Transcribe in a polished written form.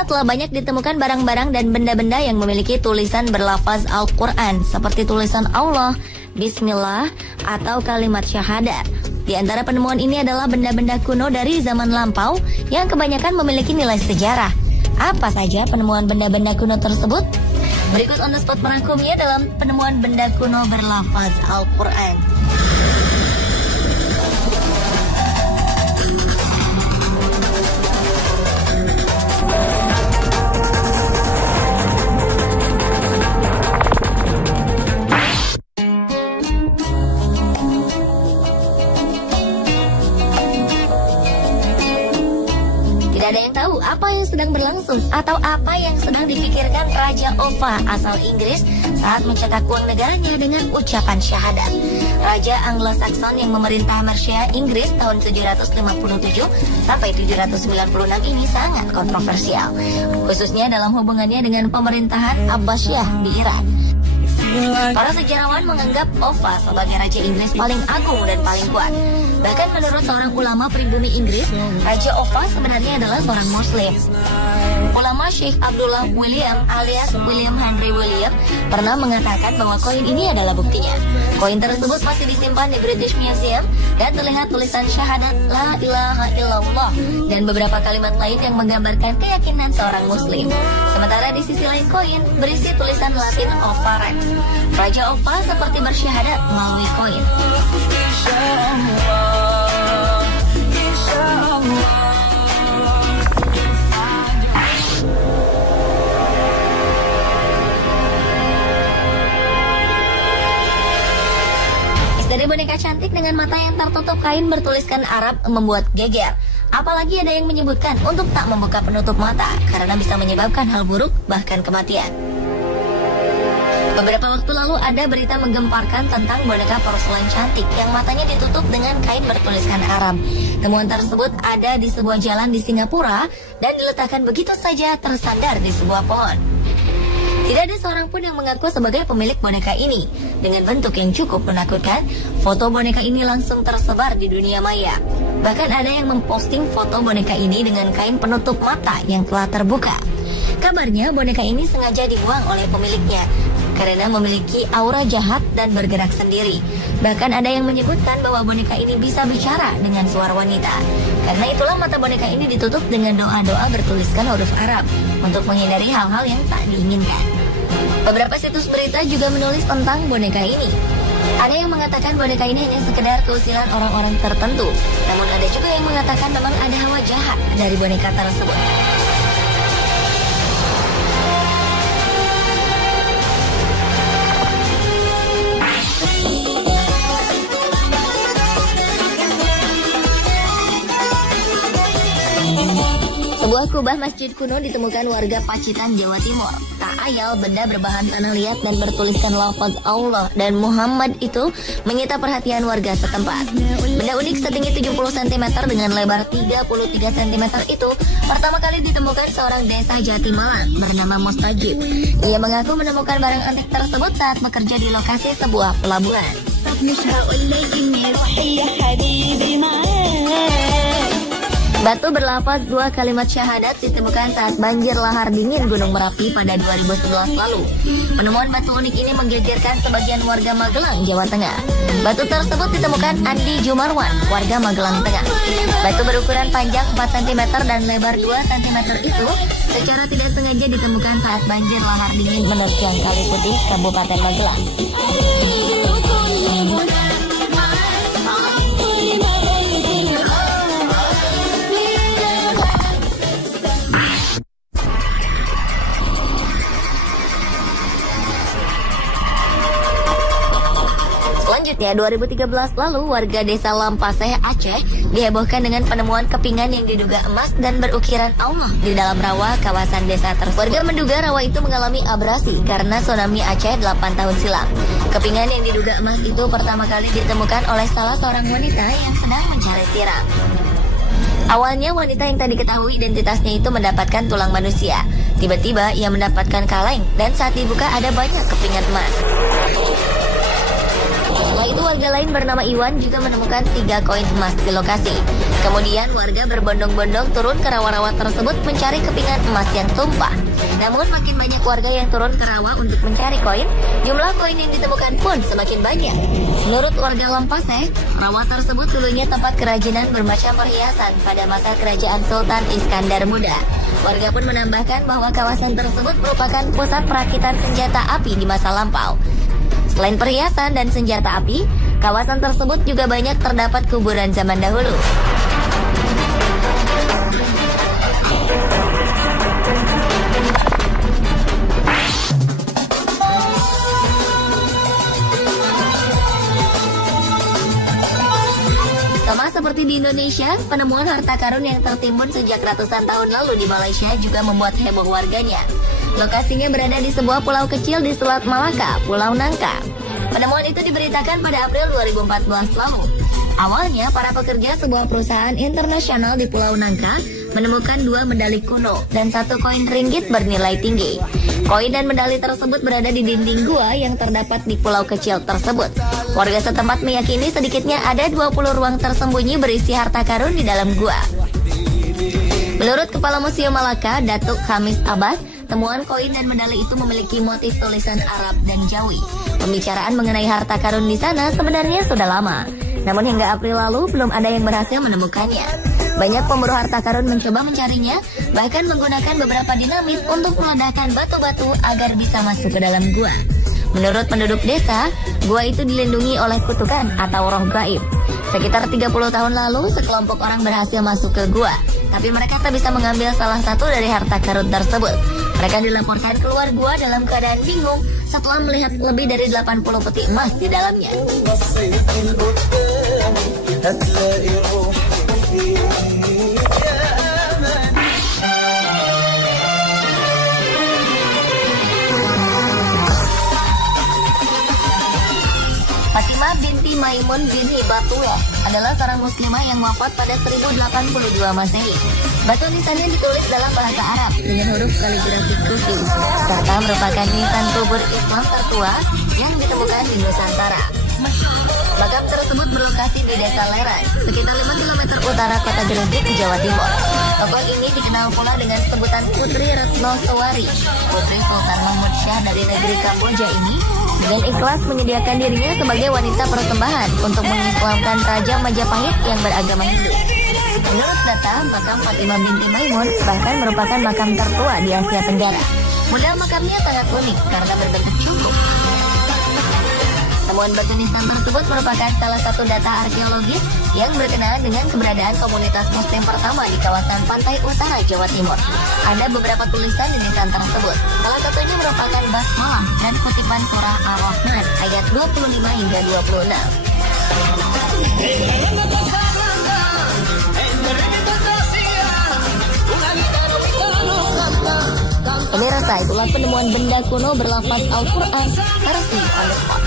sana telah banyak ditemukan barang-barang dan benda-benda yang memiliki tulisan berlafaz Al-Quran, seperti tulisan Allah, Bismillah, atau kalimat syahadat. Di antara penemuan ini adalah benda-benda kuno dari zaman lampau yang kebanyakan memiliki nilai sejarah. Apa saja penemuan benda-benda kuno tersebut? Berikut on the spot merangkumnya dalam penemuan benda kuno berlafaz Al-Quran. Tidak ada yang tahu apa yang sedang berlangsung atau apa yang sedang dipikirkan Raja Offa asal Inggris saat mencetak uang negaranya dengan ucapan syahadat. Raja Anglo-Saxon yang memerintah Mercia, Inggris tahun 757 sampai 796 ini sangat kontroversial, khususnya dalam hubungannya dengan pemerintahan Abbasiyah di Iran. Para sejarawan menganggap Offa sebagai Raja Inggris paling agung dan paling kuat. Bahkan menurut seorang ulama pribumi Inggris, Raja Offa sebenarnya adalah seorang Muslim. Ulama Sheikh Abdullah William alias William Henry William pernah mengatakan bahwa koin ini adalah buktinya. Koin tersebut masih disimpan di British Museum dan terlihat tulisan syahadat La ilaha illallah dan beberapa kalimat lain yang menggambarkan keyakinan seorang Muslim. Sementara di sisi lain koin berisi tulisan Latin Offa Rex. Raja Offa seperti bersyahadat melalui koin. Dari boneka cantik dengan mata yang tertutup kain bertuliskan Arab membuat geger. Apalagi ada yang menyebutkan untuk tak membuka penutup mata karena bisa menyebabkan hal buruk bahkan kematian. Beberapa waktu lalu ada berita menggemparkan tentang boneka porselen cantik yang matanya ditutup dengan kain bertuliskan Arab. Temuan tersebut ada di sebuah jalan di Singapura dan diletakkan begitu saja tersandar di sebuah pohon. Tidak ada seorang pun yang mengaku sebagai pemilik boneka ini. Dengan bentuk yang cukup menakutkan, foto boneka ini langsung tersebar di dunia maya. Bahkan ada yang memposting foto boneka ini dengan kain penutup mata yang telah terbuka. Kabarnya boneka ini sengaja dibuang oleh pemiliknya karena memiliki aura jahat dan bergerak sendiri. Bahkan ada yang menyebutkan bahwa boneka ini bisa bicara dengan suara wanita. Karena itulah mata boneka ini ditutup dengan doa-doa bertuliskan huruf Arab untuk menghindari hal-hal yang tak diinginkan. Beberapa situs berita juga menulis tentang boneka ini. Ada yang mengatakan boneka ini hanya sekedar keusilan orang-orang tertentu. Namun ada juga yang mengatakan memang ada hawa jahat dari boneka tersebut. Sebuah kubah masjid kuno ditemukan warga Pacitan, Jawa Timur. Tak ayal benda berbahan tanah liat dan bertuliskan lafaz Allah dan Muhammad itu menyita perhatian warga setempat. Benda unik setinggi 70 cm dengan lebar 33 cm itu pertama kali ditemukan seorang desa Jatimalang bernama Mustajib. Ia mengaku menemukan barang antik tersebut saat bekerja di lokasi sebuah pelabuhan. Batu berlafaz dua kalimat syahadat ditemukan saat banjir lahar dingin Gunung Merapi pada 2011 lalu. Penemuan batu unik ini menggegerkan sebagian warga Magelang, Jawa Tengah. Batu tersebut ditemukan Andi Jumarwan, warga Magelang Tengah. Batu berukuran panjang 4 cm dan lebar 2 cm itu secara tidak sengaja ditemukan saat banjir lahar dingin menerjang Kali Putih, Kabupaten Magelang. Selanjutnya, 2013 lalu warga desa Lampaseh, Aceh dihebohkan dengan penemuan kepingan yang diduga emas dan berukiran Allah di dalam rawa kawasan desa tersebut. Warga menduga rawa itu mengalami abrasi karena tsunami Aceh 8 tahun silam. Kepingan yang diduga emas itu pertama kali ditemukan oleh salah seorang wanita yang sedang mencari tiram. Awalnya wanita yang tak diketahui identitasnya itu mendapatkan tulang manusia. Tiba-tiba ia mendapatkan kaleng dan saat dibuka ada banyak kepingan emas. Setelah itu warga lain bernama Iwan juga menemukan 3 koin emas di lokasi. Kemudian warga berbondong-bondong turun ke rawa-rawa tersebut mencari kepingan emas yang tumpah. Namun makin banyak warga yang turun ke rawa untuk mencari koin, jumlah koin yang ditemukan pun semakin banyak. Menurut warga Lampasek, rawa tersebut dulunya tempat kerajinan bermacam perhiasan pada masa kerajaan Sultan Iskandar Muda. Warga pun menambahkan bahwa kawasan tersebut merupakan pusat perakitan senjata api di masa lampau. Selain perhiasan dan senjata api, kawasan tersebut juga banyak terdapat kuburan zaman dahulu. Sama seperti di Indonesia, penemuan harta karun yang tertimbun sejak ratusan tahun lalu di Malaysia juga membuat heboh warganya. Lokasinya berada di sebuah pulau kecil di Selat Malaka, Pulau Nangka. Penemuan itu diberitakan pada April 2014 lalu. Awalnya, para pekerja sebuah perusahaan internasional di Pulau Nangka menemukan 2 medali kuno dan 1 koin ringgit bernilai tinggi. Koin dan medali tersebut berada di dinding gua yang terdapat di pulau kecil tersebut. Warga setempat meyakini sedikitnya ada 20 ruang tersembunyi berisi harta karun di dalam gua. Menurut Kepala Museum Malaka, Datuk Khamis Abbas, temuan koin dan medali itu memiliki motif tulisan Arab dan Jawi. Pembicaraan mengenai harta karun di sana sebenarnya sudah lama. Namun hingga April lalu belum ada yang berhasil menemukannya. Banyak pemburu harta karun mencoba mencarinya, bahkan menggunakan beberapa dinamit untuk meledakkan batu-batu agar bisa masuk ke dalam gua. Menurut penduduk desa, gua itu dilindungi oleh kutukan atau roh gaib. Sekitar 30 tahun lalu, sekelompok orang berhasil masuk ke gua, tapi mereka tak bisa mengambil salah satu dari harta karun tersebut. Mereka dilaporkan keluar gua dalam keadaan bingung setelah melihat lebih dari 80 peti emas di dalamnya. Fatimah binti Maimun bin Hibatullah adalah seorang muslimah yang wafat pada 1082 Masehi. Batu nisannya ditulis dalam bahasa Arab dengan huruf kaligrafi khusus, serta merupakan nisan kubur Islam tertua yang ditemukan di Nusantara. Makam tersebut berlokasi di Desa Leran, sekitar 5 km utara kota Gresik, Jawa Timur. Tokoh ini dikenal pula dengan sebutan Putri Retno Sewari. Putri Sultan Mahmud Syah dari negeri Kamboja ini dengan ikhlas menyediakan dirinya sebagai wanita persembahan untuk mengislamkan Raja Majapahit yang beragama Hindu. Menurut data, makam Fatimah binti Maimun bahkan merupakan makam tertua di Asia Tenggara. Model makamnya sangat unik karena berbentuk cungkup. Temuan batu nisan tersebut merupakan salah satu data arkeologis yang berkenaan dengan keberadaan komunitas muslim pertama di kawasan pantai utara Jawa Timur. Ada beberapa tulisan di nisan tersebut. Salah satunya merupakan basmalah dan kutipan surah Ar-Rahman ayat 25 hingga 26. Pemirsa, itulah penemuan benda kuno berlafaz Al-Quran versi on the spot.